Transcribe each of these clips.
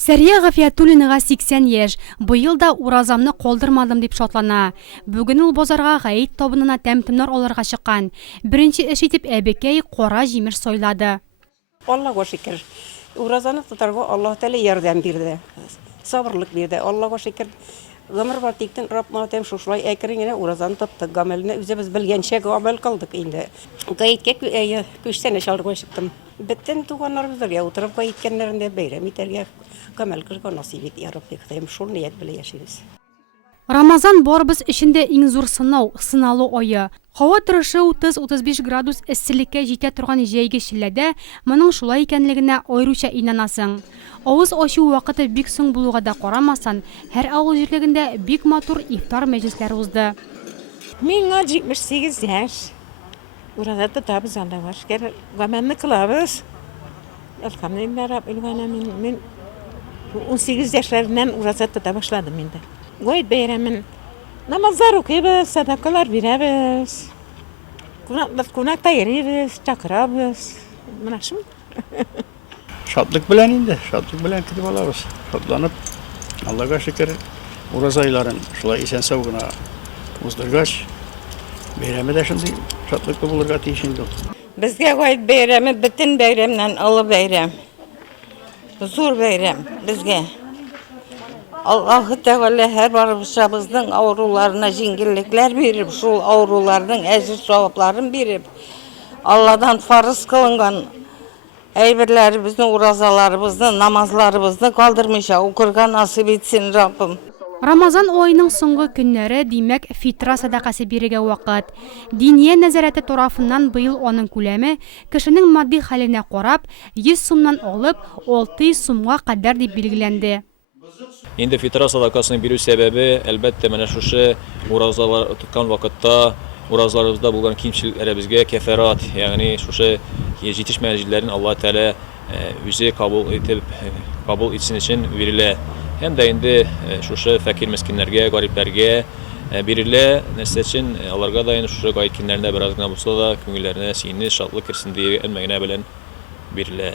Сәрия Гафиятуллинаға 80 яшь. Быйыл да уразамны колдырмадым дип шатлана. Бүген ул базарга гаит табынына тәмтемнәр алырга чыккан. Беренче эш итеп әбекәй кара җимеш сойлады. Аллаһка шөкер. Уразаны тотарга Аллаһ Тәала ярдәм бирде. Сабырлык бирде. Аллаһка шөкер. Гомер бар тиктен Раббым шушылай әкрен уразаны тоттык. Гамәлне үзебез белгәнчә гамәл кылдык инде. Гаеткә күчтәне чалырга чыктым. Бөтен туганнарыбыз бергә утырып гаеткәннәрендә бәйрәм итәргә гамәл кылырга насыйп ит, я Рабби, Ходаем, шул ният белән яшибез. Рамазан барыбыз эчендә иң зур сынау, сыналу ае. Һава торышы 30-35 градус эсселеккә җитә торган җәйге чилләдә моның шулай икәнлегенә аеруча инанасың. Авыз ачу вакыты бик соң булуга да карамасан, һәр авыл җирлегендә бик матур ифтар мәҗлесләре узды. Миңа 78 яшь. Ураза тотабыз Аллаһка шөкер. Гамәлне кылабыз. Әлхәмдүлилләһ раббил галәмин. 18 яшьләреннән ураза тота башладым инде. Гайет бәйрәмен намазлар укыйбыз, садакалар бирәбез. Кунакта йөрибез, чакырабыз. Менә шул. Şadlık bilen indi, şadlık bilen gidip alırız. Şadlanıp, Allah'a şükür, urazı ayların şulay isen savgına uzdurgaç, beyremi de şimdi şadlıklı bulurga tiyişindi. Bizge gayet beyremi, bütün beyremden alı beyrem. Zor beyrem bizge. Allah'ı Teala her barışımızın avrularına jingillikler verip, şu avrularının ecir savaplarını verip, Allah'dan farız kılıngan әйберләребезне, уразаларыбызны, намазларыбызны калдырмыйча укырга насыйп итсен Раббым. Рамазан айының соңгы көннәре димәк фитра садакасы бирергә вакыт. Диния нәзарәте тарафыннан быел аның күләме кешенең матди хәленә карап 100 сумнан алып 600 сумга кадәр дип билгеләнде. Инде фитра садакасын бирү сәбәбе әлбәттә менә шушы уразалар тоткан вакытта уразларыбызда булган кимчелекләребезгә кәфарат, ягъни шушы җитешмәҗләрен Аллаһ Тәала үзе кабул итсен өчен бирелә. Һәм дә инде шушы фәкир мискиннәргә, гарипләргә бирелә. Нәрсә өчен аларга да инде шушы гаит көннәрендә бераз гына булса да күңелләренә сөйнеш, шатлык кирсен дигән мәгънә белән бирелә.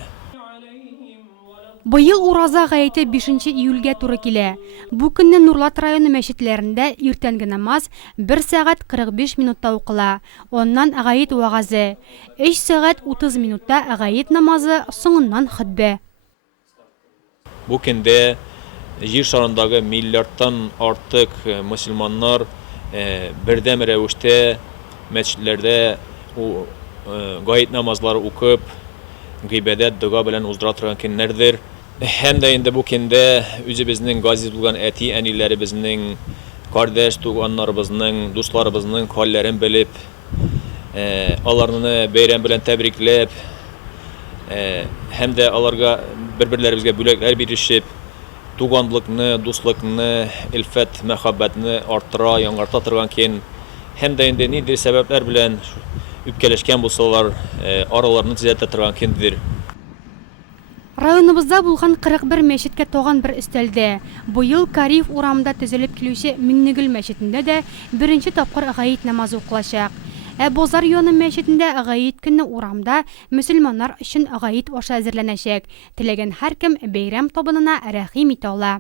Быел ураза гаете 5 июльгә туры килә. Бу көнне Нурлат районы мәчетләрендә иртәнге намаз 1 сәгать 45 минутта укыла. Оннан гаит вагазы. 3 сәгать 30 минутта гаит намазы, соңыннан хутбә. Бу көндә җир шарындагы миллиардтан артык мөселманнар бердәм рәвештә мәчетләрдә гаит намазлары укып, гыйбадәт, дуга белән уздыра торган көннәрдер. Һәм дә инде бу көндә үзебезнең газиз булган әти-әниләребезнең, кардәш туганнарыбызның, дусларыбызның хәлләрен белеп, аларны бәйрәм белән тәбрикләп, һәм дә аларга бер-берләребезгә бүләкләр биришеп, туганлыкны, дуслыкны, илфәт, мәхәббәтне арттыра, яңарта торган көн. Һәм дә инде нидер сәбәпләр белән үпкәләшкән булсалар, араларны төзәтә торган көндер. Районыбызда булган 41 мәчеткә тагын бер өстәлдә. Быел Кариф урамында төзелеп килүче Миңнегөл мәчетендә дә беренче тапкыр гаит намазы укылачак. Бозар районы мәчетендә гаит көнне урамда мөселманнар өчен гаит ашы әзерләнәчәк. Теләгән һәркем бәйрәм табынына рәхим итә ала.